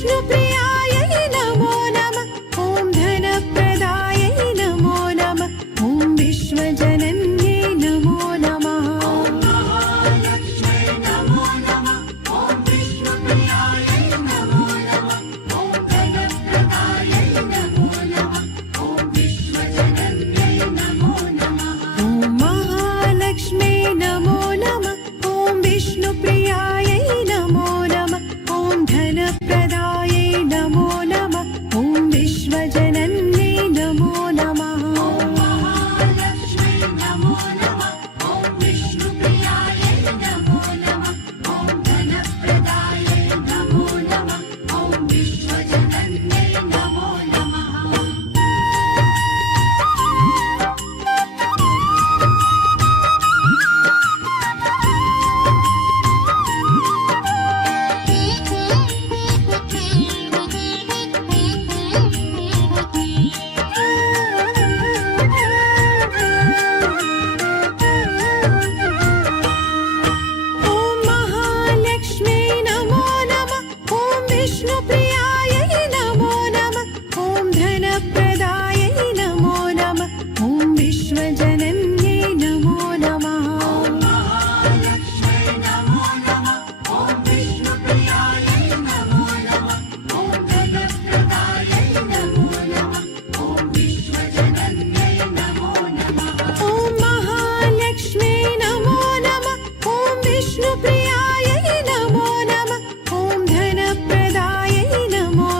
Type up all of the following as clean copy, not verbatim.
विष्णुप्रियायै नमो नमः। ॐ धनप्रदायै नमो नमः। ॐ विश्वजनन्यै नमो नमः। ॐ महालक्ष्म्यै नमो नमः। ॐ विष्णुप्रियायै नमो नमः। ॐ धनप्रदायै नमो नमः। ॐ विश्वजनन्यै नमो नमः। ॐ महालक्ष्म्यै नमो नमः। ॐ विष्णुप्रियायै नमो नमः। ॐ धनप्रदायै नमो नमः। ॐ विश्वजनन्यै नमो नमः। ॐ महालक्ष्म्यै नमो नमः। ॐ विष्णुप्रियायै नमो नमः। ॐ धनप्रदायै नमो नमः। ॐ विश्वजनन्यै नमो नमः। ॐ महालक्ष्म्यै नमो नमः। ॐ विष्णुप्रियायै नमो नमः। ॐ धनप्रदायै नमो नमः। ॐ विश्वजनन्यै नमो नमः। ॐ महालक्ष्म्यै नमो नमः। ॐ विष्णुप्रियायै नमो नमः। ॐ धनप्रदायै नमो नमः। ॐ विश्वजनन्यै नमो नमः। ॐ महालक्ष्म्यै नमो नमः। ॐ विष्णुप्रियायै नमो नमः। ॐ धनप्रदायै नमो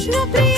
विष्णुप्रियायै